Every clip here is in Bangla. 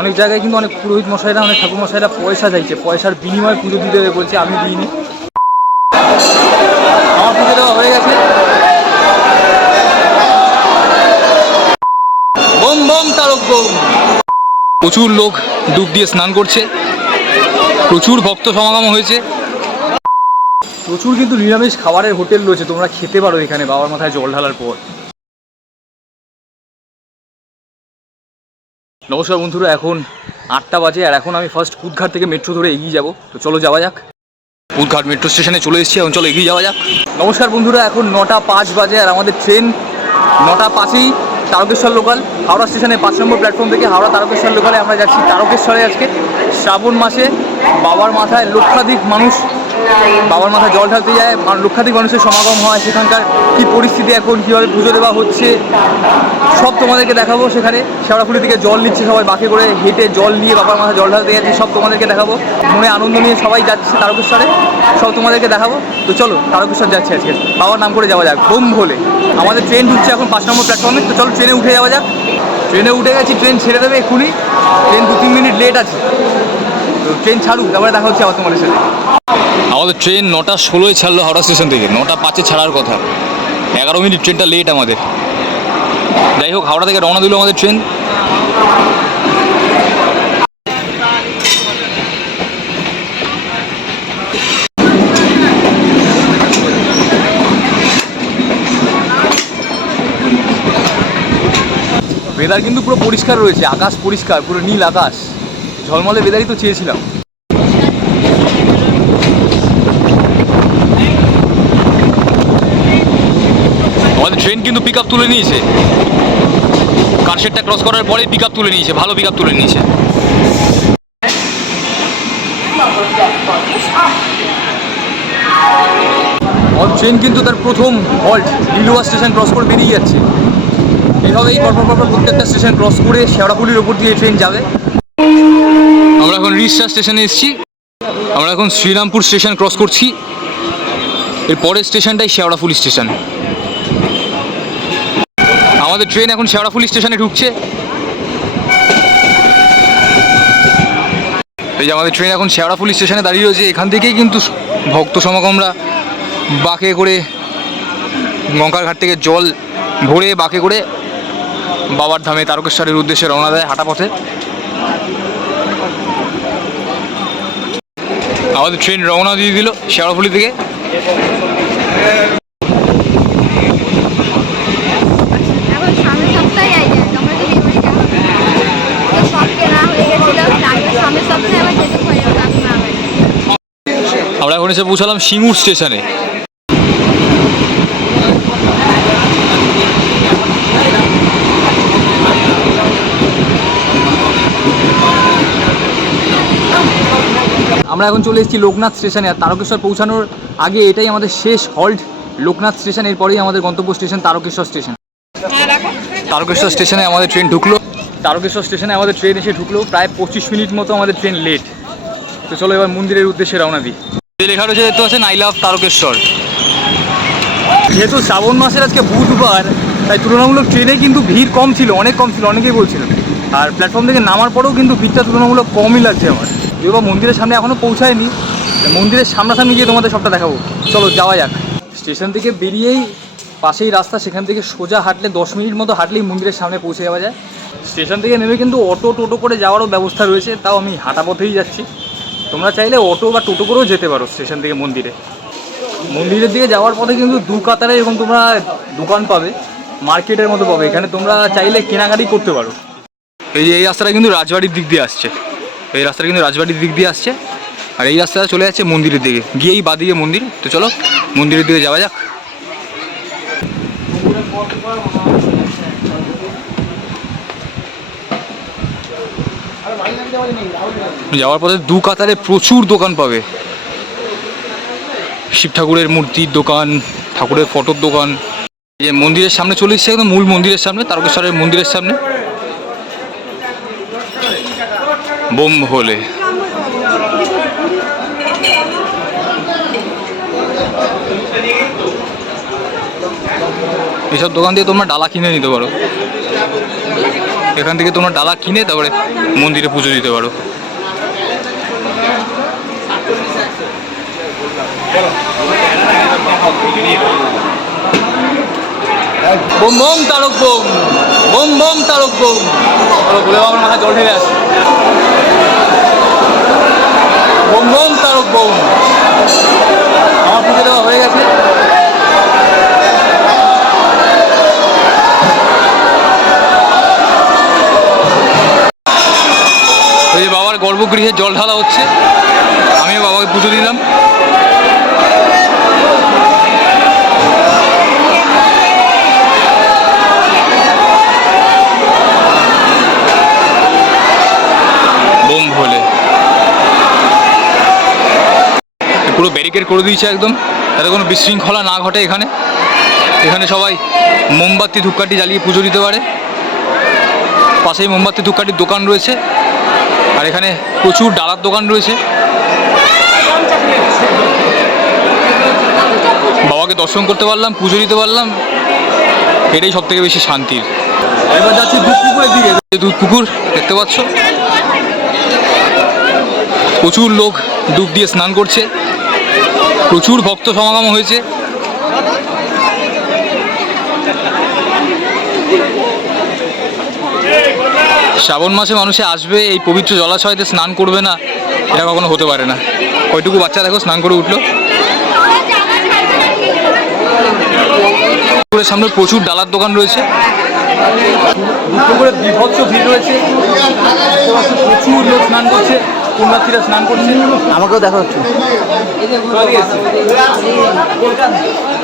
অনেক জায়গায় কিন্তু অনেক পুরোহিত মশাইরা, অনেক ঠাকুর মশাইরা পয়সা চাইছে। পয়সার বিনিময়ে পুজো দিতে বলছে, আমি দিইনি। আমার পুজো দেওয়া হয়ে গেছে। বোম। প্রচুর লোক ডুব দিয়ে স্নান করছে। প্রচুর ভক্ত সমাগম হয়েছে। প্রচুর কিন্তু নিরামিষ খাবারের হোটেল রয়েছে, তোমরা খেতে পারো এখানে, বাবার মাথায় জল ঢালার পর। নমস্কার বন্ধুরা, এখন আটটা বাজে আর এখন আমি ফার্স্ট কুদঘাট থেকে মেট্রো ধরে এগিয়ে যাব। তো চলো যাওয়া যাক। কুদঘাট মেট্রো স্টেশনে চলে এসেছি, এখন চলো এগিয়ে যাওয়া যাক। নমস্কার বন্ধুরা, এখন নটা পাঁচ বাজে আর আমাদের ট্রেন নটা পাঁচেই তারকেশ্বর লোকাল হাওড়া স্টেশনে পাঁচ নম্বর প্ল্যাটফর্ম থেকে হাওড়া তারকেশ্বর লোকালে আমরা যাচ্ছি তারকেশ্বরে আজকে। শ্রাবণ মাসে বাবার মাথায় লক্ষাধিক মানুষ, বাবার মাথায় জল ঢালতে যায় লক্ষাধিক মানুষের সমাগম হয়। সেখানকার কি পরিস্থিতি এখন, কীভাবে পুজো দেওয়া হচ্ছে, সব তোমাদেরকে দেখাবো সেখানে। শেওড়াফুলি থেকে জল নিচ্ছে সবাই, বাকে করে হেঁটে জল নিয়ে বাবার মাথায় জল ঢালতে যাচ্ছে, সব তোমাদেরকে দেখাবো। মনে আনন্দ নিয়ে সবাই যাচ্ছে তারকেশ্বরে, সব তোমাদেরকে দেখাবো। তো চলো, তারকেশ্বর যাচ্ছে আজকে। বাবার নাম করে যাওয়া যাক বোম ভোলে আমাদের ট্রেন ঢুকছে এখন পাঁচ নম্বর প্ল্যাটফর্মে তো চলো, ট্রেনে উঠে যাওয়া যাক। ট্রেনে উঠে গেছি, ট্রেন ছেড়ে দেবে এক্ষুনি। ট্রেন দু তিন মিনিট লেট আছে। ট্রেন ছাড়ুক তারপরে দেখা হচ্ছে আবার তোমাদের সাথে। আমাদের ট্রেন নটা ষোলোয় ছাড়লো হাওড়া স্টেশন থেকে। নটা পাঁচে ছাড়ার কথা। এগারো মিনিট ট্রেনটা লেট আমাদের। যাই হোক হাওড়া থেকে রওনা দিল আমাদের ট্রেন। ওয়েদার কিন্তু পুরো পরিষ্কার রয়েছে আকাশ পরিষ্কার পুরো নীল আকাশ। ঝলমলে বেদারি তো চেয়েছিলাম। আমাদের ট্রেন কিন্তু পিক তুলে নিয়েছে। কারশেডটা ক্রস করার পরে পিক তুলে নিয়েছে ভালো পিক আপ তুলে নিয়েছে। ট্রেন কিন্তু তার প্রথম হল্ট লিলুয়া স্টেশন ক্রস করে বেরিয়ে যাচ্ছে। এইভাবেই পরপর পরপর প্রত্যেকটা স্টেশন ক্রস করে শেওড়াপুলির ওপর দিয়ে ট্রেন যাবে। আমরা এখন রিসা স্টেশনে এসেছি। আমরা এখন শ্রীরামপুর স্টেশন ক্রস করছি। এর পরের স্টেশনটাই শেওড়াফুলি স্টেশন। আমাদের ট্রেন এখন শেওড়াফুলি স্টেশনে ঢুকছে। এই যে আমাদের ট্রেন এখন শেওড়াফুলি স্টেশনে দাঁড়িয়ে রয়েছে। এখান থেকেই কিন্তু ভক্ত সমাগমরা বাঁকে করে গঙ্গার ঘাট থেকে জল ভরে বাঁকে করে বাবার ধামে তারকেশ্বরের উদ্দেশ্যে রওনা দেয় হাঁটা পথে আমাদের ট্রেন রওনা দিয়ে দিল শেওড়াফুলি থেকে এখন সামনের সপ্তাহে আই যায় তোমরা যদি এবারে যাও তো সব কেনা হয়ে গেছিল তারপরে সামনের সপ্তাহে আবার ট্রেন রওনা দিয়ে দিল শেয়ারফুলি থেকে। আমরা এখন এসে পৌঁছালাম সিঙ্গুর স্টেশনে। আমরা এখন চলে এসেছি লোকনাথ স্টেশনে, আর তারকেশ্বর পৌঁছানোর আগে এটাই আমাদের শেষ হল্ট লোকনাথ স্টেশন, এরপরেই আমাদের গন্তব্য স্টেশন তারকেশ্বর স্টেশন। তারকেশ্বর স্টেশনে আমাদের ট্রেন ঢুকলো। তারকেশ্বর স্টেশনে আমাদের ট্রেন এসে ঢুকলো, প্রায় পঁচিশ মিনিট মতো আমাদের ট্রেন লেট তো চলো এবার মন্দিরের উদ্দেশ্যে রওনা দিই। লেখা রয়েছে দেখতে পাচ্ছেন আই লাভ তারকেশ্বর। যেহেতু শ্রাবণ মাসের আজকে বুধবার, তাই তুলনামূলক ট্রেনে কিন্তু ভিড় কম ছিল, অনেক কম ছিল, অনেকেই বলছিল। আর প্ল্যাটফর্ম থেকে নামার পরেও কিন্তু ভিড়টা তুলনামূলক কমই লাগছে আমার। যদিও মন্দিরের সামনে এখনও পৌঁছায়নি। মন্দিরের সামনাসামনি গিয়ে তোমাদের সবটা দেখাবো। চলো, যাওয়া যাক। স্টেশন থেকে বেরিয়েই পাশেই রাস্তা, সেখান থেকে সোজা হাঁটলে দশ মিনিট মতো হাঁটলেই মন্দিরের সামনে পৌঁছে যাওয়া যায়। স্টেশন থেকে নেমে কিন্তু অটো, টোটো করে যাওয়ারও ব্যবস্থা রয়েছে, তাও আমি হাঁটা পথেই যাচ্ছি। তোমরা চাইলে অটো বা টোটো করেও যেতে পারো স্টেশন থেকে মন্দিরে। মন্দিরের দিকে যাওয়ার পথে কিন্তু দু কাতারে এরকম তোমরা দোকান পাবে, মার্কেটের মতো পাবে। এখানে তোমরা চাইলে কেনাকাটি করতে পারো। এই এই রাস্তাটা কিন্তু রাজবাড়ির দিক দিয়ে আসছে। এই রাস্তাটা কিন্তু রাজবাড়ির দিক দিয়ে আসছে। আর এই রাস্তাটা চলে যাচ্ছে মন্দিরের দিকে। গিয়েই বাদিকে মন্দির। তো চলো, মন্দিরের দিকে যাওয়া যাক। যাওয়ার পথে দু কাতারে প্রচুর দোকান পাবে। শিব ঠাকুরের মূর্তির দোকান, ঠাকুরের ফটোর দোকান। যে মন্দিরের সামনে চলে এসেছে একদম মূল মন্দিরের সামনে, তারকেশ্বরের মন্দিরের সামনে। বোম হলে। এসব দোকান দিয়ে তোমরা ডালা কিনে নিতে পারো। এখান থেকে তোমরা ডালা কিনে তারপরে মন্দিরে পুজো দিতে পারো। বোম বোম তারক বোম বোম বোম তারক বোম। বলে আমার মাথায় জল ঢেলে আসে। বোম তারক বৌন আমার পুজো দেওয়া হয়ে গেছে। ওই বাবার গর্ভগৃহে জল ঢালা হচ্ছে। আমিও বাবাকে পুজো দিলাম বোম ভোলে পুরো ব্যারিকেড করে দিয়েছে একদম। যাতে কোনো বিশৃঙ্খলা না ঘটে এখানে। এখানে সবাই মোমবাতি ধূপকাঠি জ্বালিয়ে পুজো দিতে পারে। পাশেই মোমবাতি ধূপকাঠির দোকান রয়েছে। আর এখানে প্রচুর ডালার দোকান রয়েছে। বাবাকে দর্শন করতে পারলাম পুজো দিতে পারলাম। এটাই সব থেকে বেশি শান্তির। এবার যাচ্ছি দুধ পুকুরের দিকে দুধ পুকুর দেখতে পাচ্ছ? প্রচুর লোক ডুব দিয়ে স্নান করছে। প্রচুর ভক্ত সমাগম হয়েছে। শ্রাবণ মাসে মানুষে আসবে, এই পবিত্র জলাশয়তে স্নান করবে না, এটা কখনো হতে পারে না। কয়টুকু বাচ্চা দেখো, স্নান করে উঠল। সামনে প্রচুর ডালার দোকান রয়েছে। বিভৎস ভিড় রয়েছে। প্রচুর লোক স্নান করছে। পুণ্যার্থীরা স্নান করছে? আমাকেও দেখা হচ্ছে?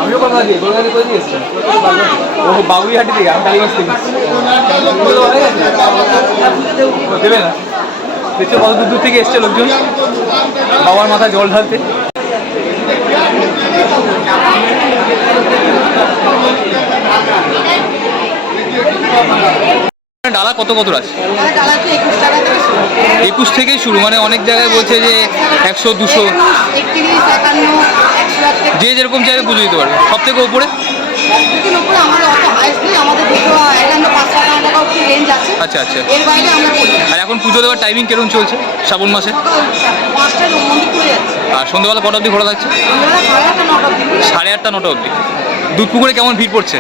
আমিও কলকাতা ও বাবুইহাটি থেকে আমি কালীগঞ্জ থেকে। দেবে না। দেখছ কত দূর দূর থেকে এসছে লোকজন? বাবার মাথায় জল ঢালতে। ডালা কত কত আছে? একুশ থেকেই শুরু মানে অনেক জায়গায় বলছে যে একশো, দুশো। যে যেরকম জায়গায় বুঝে দিতে পারবে। সব থেকে উপরে আমাদের টাকা অব্দি রেঞ্জ আছে। আচ্ছা আচ্ছা। এর বাইরে আমরা করি আর এখন পুজো দেওয়ার টাইমিং কীরকম চলছে শ্রাবণ মাসে? সকাল মন্দির খুলে যাচ্ছে। আর সন্ধ্যাবেলা কটা অবধি খোলা থাকছে? সাড়ে আটটা নটা অব্দি দুধ পুকুরে কেমন ভিড় পড়ছে?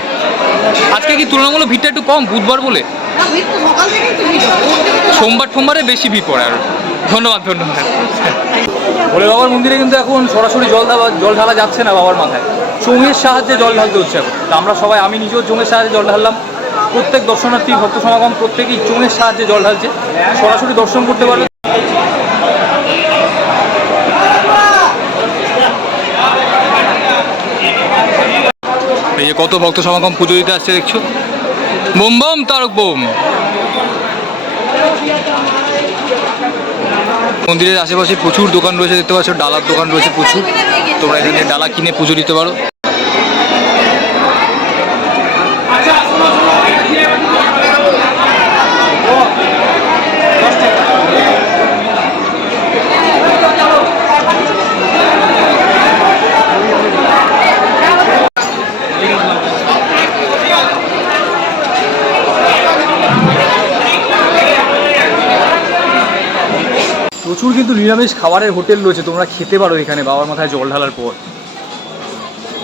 আজকে কি তুলনামূলক ভিড়টা একটু কম বুধবার বলে? না ভিড় তো সকাল থেকেই তো ভিড়। ভোর থেকে তো সোমবার ঠোমবারে বেশি ভিড় পড়ে আর। ধন্যবাদ ধন্যবাদ। ভোলে বাবার মন্দিরে কিন্তু এখন সরাসরি জল জল ঢালা যাচ্ছে না বাবার মাথায়। চোঙের সাহায্যে জল ঢালতে হচ্ছে এখন। আমরা সবাই আমি নিজেও চোঙের সাহায্যে জল ঢাললাম। প্রত্যেক দর্শনার্থী, ভক্ত সমাগম প্রত্যেকেই চোঙের সাহায্যে জল ঢালছে। সরাসরি দর্শন করতে পারবে। এই যে কত ভক্ত সমাগম পুজো দিতে আসছে, দেখছ? বোম বোম, তারক বোম। মন্দিরের আশেপাশে প্রচুর দোকান রয়েছে, দেখতে পাচ্ছ, ডালার দোকান রয়েছে প্রচুর। তোমরা এখানে ডালা কিনে পুজো দিতে পারো। প্রচুর কিন্তু নিরামিষ খাবারের হোটেল রয়েছে, তোমরা খেতে পারো এখানে, বাবার মাথায় জল ঢালার পর।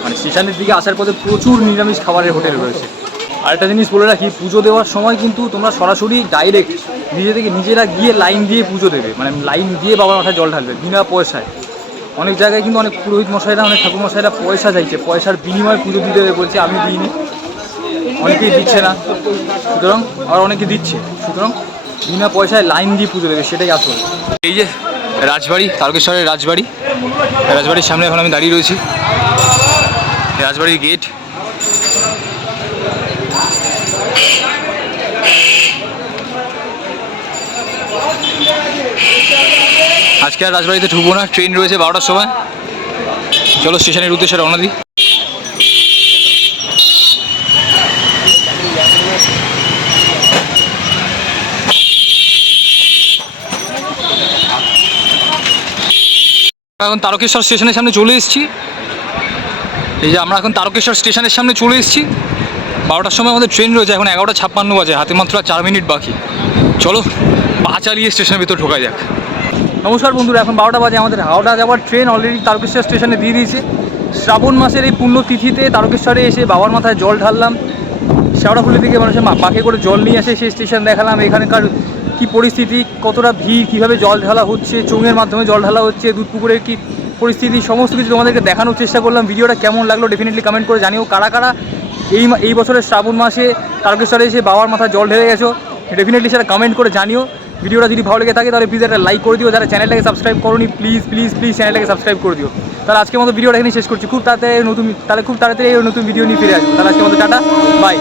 মানে স্টেশনের দিকে আসার পথে প্রচুর নিরামিষ খাবারের হোটেল রয়েছে। আর একটা জিনিস বলে রাখি, পুজো দেওয়ার সময় কিন্তু তোমরা সরাসরি ডাইরেক্ট নিজে থেকে নিজেরা গিয়ে লাইন দিয়ে পুজো দেবে। মানে লাইন দিয়ে বাবার মাথায় জল ঢালবে, বিনা পয়সায়। অনেক জায়গায় কিন্তু অনেক পুরোহিত মশাইরা, অনেক ঠাকুর মশাইরা পয়সা চাইছে, পয়সার বিনিময়ে পুজো দিতে দেবে বলছে, আমি দিইনি। অনেকেই দিচ্ছে না। সুতরাং আর অনেকে দিচ্ছে। সুতরাং বিনা পয়সায় লাইন দিয়ে পুজো দেবে, সেটাই আসল। এই যে রাজবাড়ি, তারকেশ্বরের রাজবাড়ি। রাজবাড়ির সামনে এখন আমি দাঁড়িয়ে রয়েছি। রাজবাড়ির গেট। আজকে আর রাজবাড়িতে ঢুকবো না, ট্রেন রয়েছে বারোটার সময়। চলো স্টেশনের উদ্দেশ্যে রওনা দিই। এখন তারকেশ্বর স্টেশনের সামনে চলে এসেছি। এই যে আমরা এখন তারকেশ্বর স্টেশনের সামনে চলে এসেছি। বারোটার সময় আমাদের ট্রেন রয়েছে, এখন এগারোটা ছাপ্পান্ন বাজে, হাতে মাত্র আর চার মিনিট বাকি। চলো, পা চালিয়ে স্টেশনের ভিতর ঢোকা যাক। নমস্কার বন্ধুরা, এখন বারোটা বাজে, আমাদের হাওড়া যাওয়ার ট্রেন অলরেডি তারকেশ্বর স্টেশনে দিয়ে দিয়েছে। শ্রাবণ মাসের এই পুণ্যতিথিতে তারকেশ্বরে এসে বাবার মাথায় জল ঢাললাম। শেওড়াফুলি থেকে মানুষের পাখে করে জল নিয়ে আসে সেই স্টেশন দেখালাম। এখানকার কি পরিস্থিতি, কতটা ভিড়, কীভাবে জল ঢালা হচ্ছে, চোঙের মাধ্যমে জল ঢালা হচ্ছে, দুধ পুকুরের কি পরিস্থিতি, সমস্ত কিছু তোমাদেরকে দেখানোর চেষ্টা করলাম। ভিডিওটা কেমন লাগল ডেফিনেটলি কমেন্ট করে জানিও। কারা কারা এই এই বছরের শ্রাবণ মাসে তারকেশ্বরে এসে বাবার মাথায় জল ঢেলে গেছো ডেফিনেটলি সেটা কমেন্ট করে জানিও। ভিডিওটা যদি ভালো লেগে থাকে তাহলে প্লিজ একটা লাইক করে দিও। যারা চ্যানেলটাকে সাবস্ক্রাইব করোনি প্লিজ প্লিজ প্লিজ চ্যানেলটাকে সাবস্ক্রাইব করে দিও। তাহলে আজকের মতো ভিডিওটা এখানে শেষ করছি। খুব তাড়াতাড়ি নতুন, তাহলে খুব তাড়াতাড়ি নতুন ভিডিও নিয়ে ফিরে আসব। তাহলে আজকে মতো টাটা বাই